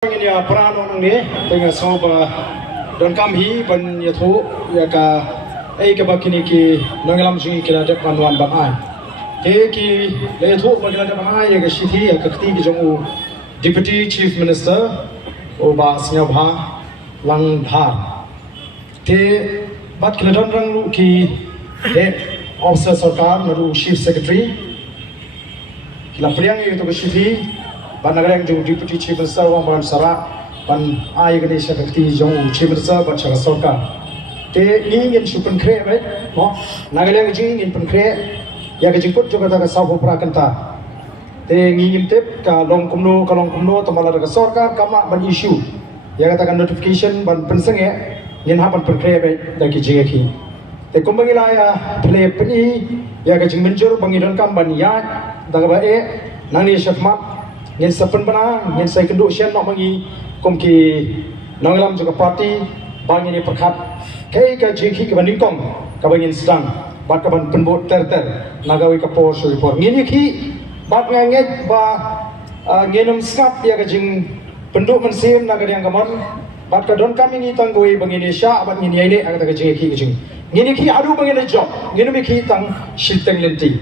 Ini ya peran orang ni dengan soba dan kami ban yaitu ya ka kebakini ki nangalam sungi kila dek panuan bangai. Ki yaitu bagila dek bangai ya ka siti ya ka keti ki jongu Deputy Chief Minister oba senyabha lang dhar. Bat kila dan rang lu ki Officer Sarkar naru Chief Secretary kila priang itu ka siti ban nagarang jong Deputy Chief Minister wang ban sara ban ai gani sakti jong Chief Minister ban sara sarkar te ingin supen kre bai mo nagarang jing ingin pen kre ya ke jingput juga ta sa ho pra kanta te ingin tep ka long kumno tamala ka sarkar kama ban issue ya katakan notification ban pensenge yen ha ban pen kre bai da ki jing ki te kumbangila ya play peni ya ke jing menjur bangidan kam ban ya daga ba nani syafmat ngin sapen bana ngin sai kenduk sian nok mangi komki nanglam juga parti bang ini perkhat kai ka jiki ka banding kom ka bangin sedang bat ka ban penbot ter nagawi ka pos report ngin ki bat nganget ba nginum skap ya ka jing penduk mensim nagar yang gamon bat ka don kami ngi tanggoi bang Indonesia bat ngin ini aga ka jiki ka jing ngin ki adu bangin job nginum ki tang shilteng lenti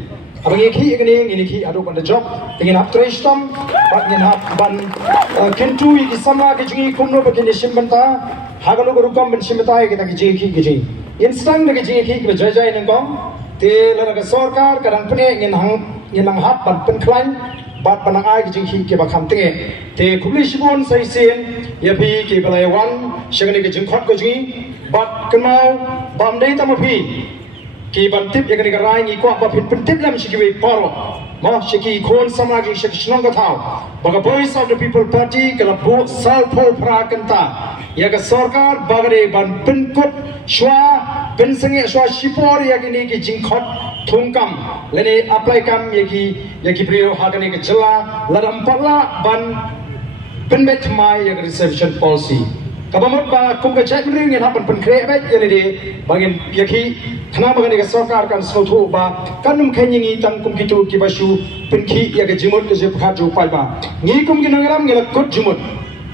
abang iki ini ki adu pada job ingin hap trestam bat ingin hap ban kentu iki sama ke jingi kumno begini simbanta hagalu rukam ben simbata kita ke jingi instant ke jingi ke jajai nengkong te lara ke sarkar kadang pene ingin hap ban penklain bat panang ai ke jingi ke bakam tenge te kubli sibon sai sen ya pi ke balaiwan shagani ke jingkhot ke jingi bat kenau bam dei tamapi ki bantip ya kani karai ngi kwa ba pin pentip lam shikiwe paro ma shiki khon samagi shiki shnong ka thau baga voice of the people party kala bo sal pho pra kanta ya ka sarkar bagare ban pinkut shwa bin sange shwa shipor ya kini ki jingkhot thungkam lene apply kam ya ki priyo hagani ka jilla ladam palla ban pinbet mai ya reservation policy kabamot ba kum ka check ring en hapan pen kre ba yene de bangin yaki thana bagani ka sarkar kan sothu ba kanum khenyi tang kum kitu ki basu pinki ya ka jimot ke je pha ju pai ba ngi kum ki nangaram ngela kot jimot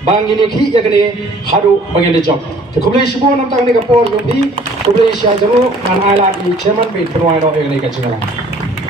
bangin ki ya kane haru bangin de job te kuble shibo nam tang ne ka por bi kuble sha jamu an ala ki chairman be pronai ro e ne ka chingala